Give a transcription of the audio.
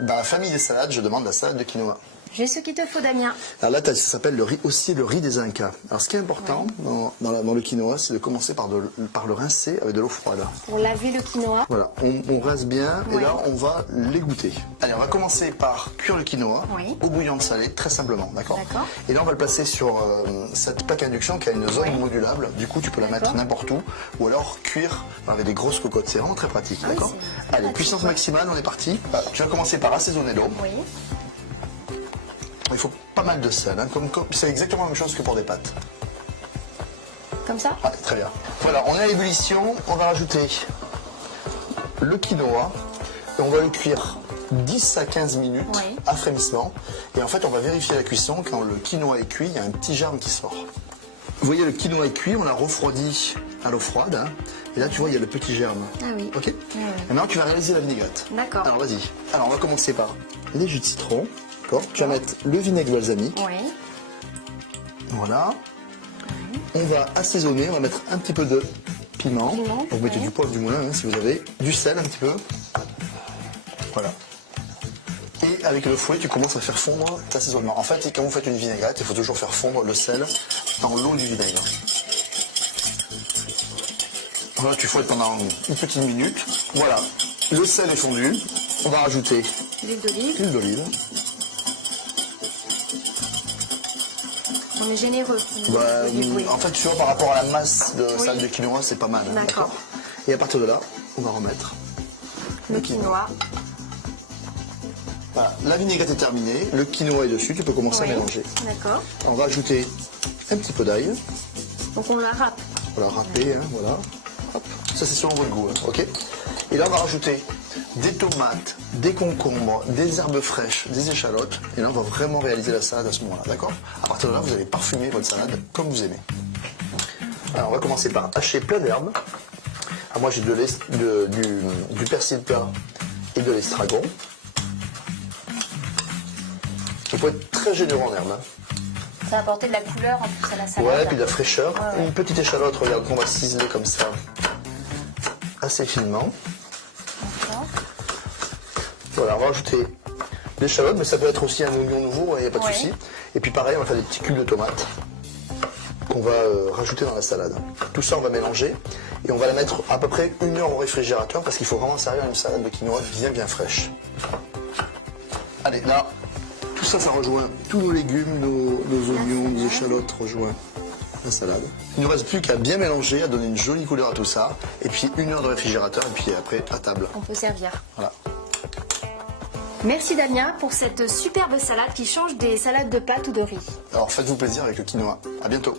Dans la famille des salades, je demande la salade de quinoa. J'ai ce qu'il te faut, Damien. Alors là, ça s'appelle aussi le riz des Incas. Alors ce qui est important dans le quinoa, c'est de commencer par le rincer avec de l'eau froide. Pour laver le quinoa. Voilà, on rince bien et là, on va l'égoutter. Allez, on va commencer par cuire le quinoa au bouillon de salé, très simplement, d'accord? Et là, on va le placer sur cette plaque induction qui a une zone modulable. Du coup, tu peux la mettre n'importe où. Ou alors cuire avec des grosses cocottes. C'est vraiment très pratique, d'accord? Allez, puissance maximale, on est parti. Tu vas commencer par assaisonner l'eau. Oui. Il faut pas mal de sel, hein, c'est exactement la même chose que pour des pâtes. Comme ça? Ah, très bien. Voilà, on est à l'ébullition, on va rajouter le quinoa et on va le cuire 10 à 15 minutes à frémissement. Et en fait, on va vérifier la cuisson. Quand le quinoa est cuit, il y a un petit germe qui sort. Vous voyez, le quinoa est cuit, on l'a refroidi à l'eau froide. Hein, et là, tu vois, il y a le petit germe. Ah oui. Ok. Et maintenant, tu vas réaliser la vinaigrette. D'accord. Alors, vas-y. Alors, on va commencer par les jus de citron. Tu vas mettre le vinaigre balsamique. Oui. Voilà. On va assaisonner, on va mettre un petit peu de piment. Vous mettez du poivre du moulin hein, si vous avez. Du sel un petit peu. Voilà. Et avec le fouet, tu commences à faire fondre cet assaisonnement. En fait, quand vous faites une vinaigrette, il faut toujours faire fondre le sel dans l'eau du vinaigre. Voilà, tu fouettes pendant une petite minute. Voilà. Le sel est fondu. On va rajouter l'huile d'olive. L'huile d'olive. On est généreux. En fait, tu vois, par rapport à la masse de salade de quinoa, c'est pas mal. Hein, d'accord. Et à partir de là, on va remettre le quinoa. Voilà, la vinaigrette est terminée, le quinoa est dessus, tu peux commencer à mélanger. D'accord. On va ajouter un petit peu d'ail. Donc on la râpe. Voilà, râper, hein, voilà. Hop. Ça c'est selon votre goût, hein, ok. Et là on va rajouter des tomates, des concombres, des herbes fraîches, des échalotes. Et là on va vraiment réaliser la salade à ce moment-là, d'accord? À partir de là, vous allez parfumer votre salade comme vous aimez. Alors on va commencer par hacher plein d'herbes. Alors moi j'ai du persil plat et de l'estragon. Il faut être très généreux en herbes. Hein. Ça va apporter de la couleur en plus à la salade. Ouais, puis de la fraîcheur. Une petite échalote, regarde, qu'on va ciseler comme ça, assez finement. Voilà, on va rajouter l'échalote, mais ça peut être aussi un oignon nouveau, il n'y a pas de souci. Et puis pareil, on va faire des petits cubes de tomates qu'on va rajouter dans la salade. Tout ça, on va mélanger et on va la mettre à peu près 1 heure au réfrigérateur parce qu'il faut vraiment servir une salade de quinoa bien fraîche. Allez, là, tout ça, ça rejoint tous nos légumes, nos oignons, nos échalotes rejoignent la salade. Il ne nous reste plus qu'à bien mélanger, à donner une jolie couleur à tout ça. Et puis 1 heure de réfrigérateur et puis après à table. On peut servir. Voilà. Merci Damien pour cette superbe salade qui change des salades de pâtes ou de riz. Alors faites-vous plaisir avec le quinoa. À bientôt.